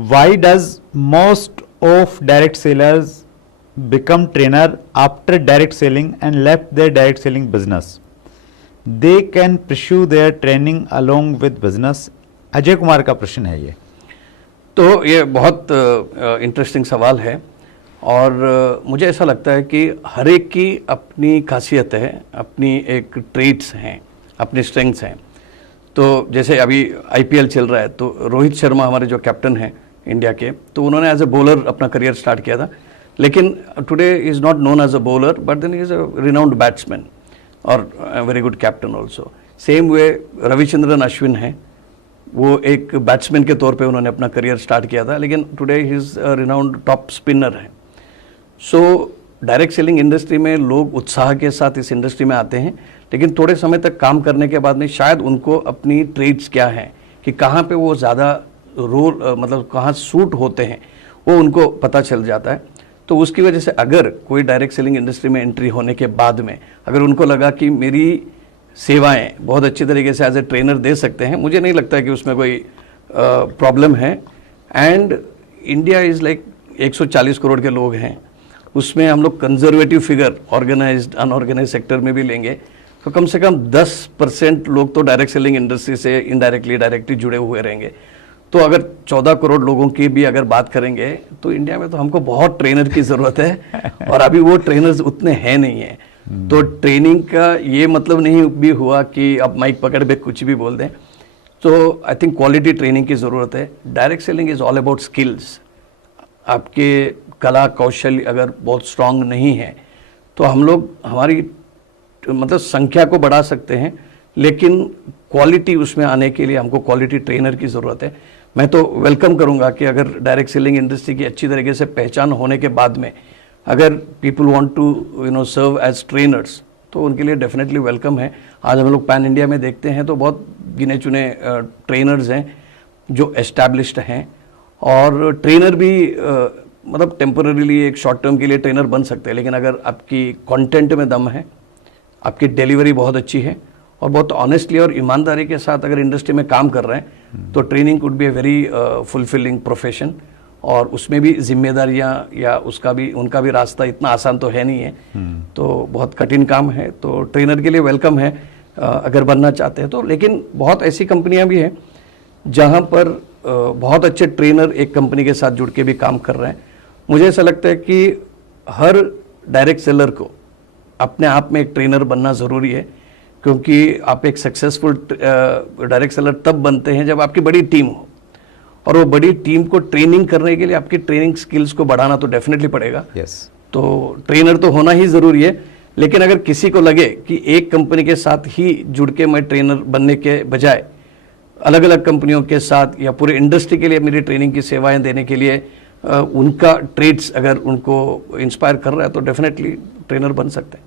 Why does most of direct sellers become trainer after direct selling and left their direct selling business? They can pursue their training along with business. Ajay Kumar का प्रश्न है ये। तो ये बहुत interesting सवाल है और मुझे ऐसा लगता है कि हर एक की अपनी खासियत है, अपनी एक ट्रेड्स हैं, अपनी स्ट्रेंथ्स हैं। तो जैसे अभी आईपीएल चल रहा है तो रोहित शर्मा हमारे जो कैप्टन हैं इंडिया के, तो उन्होंने एज ए बॉलर अपना करियर स्टार्ट किया था, लेकिन today is not known as a bowler but then is a renowned batsman और very good captain also. Same way Ravichandran Ashwin है, वो एक बैट्समैन के तौर पे उन्होंने अपना करियर स्टार्ट किया था, लेकिन today he is renowned top spinner है। सो डायरेक्ट सेलिंग इंडस्ट्री में लोग उत्साह के साथ इस इंडस्ट्री में आते हैं, लेकिन थोड़े समय तक काम करने के बाद में शायद उनको अपनी ट्रेड्स क्या हैं, कि कहाँ पे वो ज़्यादा रोल मतलब कहाँ सूट होते हैं, वो उनको पता चल जाता है। तो उसकी वजह से अगर कोई डायरेक्ट सेलिंग इंडस्ट्री में एंट्री होने के बाद में अगर उनको लगा कि मेरी सेवाएं बहुत अच्छी तरीके से एज ए ट्रेनर दे सकते हैं, मुझे नहीं लगता है कि उसमें कोई प्रॉब्लम है। And India is like 140 crore के लोग हैं, उसमें हम लोग conservative figure organised unorganised sector में भी लेंगे तो कम से कम 10% लोग तो डायरेक्ट सेलिंग इंडस्ट्री से इनडायरेक्टली डायरेक्टली जुड़े हुए रहेंगे। तो अगर 14 करोड़ लोगों की भी अगर बात करेंगे तो इंडिया में तो हमको बहुत ट्रेनर की ज़रूरत है और अभी वो ट्रेनर्स उतने हैं नहीं है। तो ट्रेनिंग का ये मतलब नहीं भी हुआ कि अब माइक पकड़ के कुछ भी बोल दें। तो आई थिंक क्वालिटी ट्रेनिंग की ज़रूरत है। Direct selling is all about skills. आपके कला कौशल अगर बहुत स्ट्रांग नहीं है तो हम लोग हमारी मतलब संख्या को बढ़ा सकते हैं, लेकिन क्वालिटी उसमें आने के लिए हमको क्वालिटी ट्रेनर की ज़रूरत है। मैं तो वेलकम करूंगा कि अगर डायरेक्ट सेलिंग इंडस्ट्री की अच्छी तरीके से पहचान होने के बाद में अगर people want to serve as trainers तो उनके लिए डेफिनेटली वेलकम है। आज हम लोग पैन इंडिया में देखते हैं तो बहुत गिने चुने ट्रेनर्स हैं जो एस्टैब्लिश्ड हैं, और ट्रेनर भी मतलब टेम्पररीली एक शॉर्ट टर्म के लिए ट्रेनर बन सकते हैं, लेकिन अगर आपकी कंटेंट में दम है, आपकी डिलीवरी बहुत अच्छी है और बहुत ऑनेस्टली और ईमानदारी के साथ अगर इंडस्ट्री में काम कर रहे हैं तो training could be a very fulfilling profession, और उसमें भी जिम्मेदारियां या उनका भी रास्ता इतना आसान तो है नहीं है। तो बहुत कठिन काम है, तो ट्रेनर के लिए वेलकम है अगर बनना चाहते हैं तो। लेकिन बहुत ऐसी कंपनियां भी हैं जहां पर बहुत अच्छे ट्रेनर एक कंपनी के साथ जुड़ के भी काम कर रहे हैं। मुझे ऐसा लगता है कि हर डायरेक्ट सेलर को अपने आप में एक ट्रेनर बनना ज़रूरी है, क्योंकि आप एक सक्सेसफुल डायरेक्ट सेलर तब बनते हैं जब आपकी बड़ी टीम हो, और वो बड़ी टीम को ट्रेनिंग करने के लिए आपकी ट्रेनिंग स्किल्स को बढ़ाना तो डेफिनेटली पड़ेगा। तो ट्रेनर तो होना ही ज़रूरी है, लेकिन अगर किसी को लगे कि एक कंपनी के साथ ही जुड़ के मैं ट्रेनर बनने के बजाय अलग अलग कंपनियों के साथ या पूरे इंडस्ट्री के लिए मेरी ट्रेनिंग की सेवाएं देने के लिए उनका ट्रेड्स अगर उनको इंस्पायर कर रहा है तो डेफिनेटली ट्रेनर बन सकते हैं।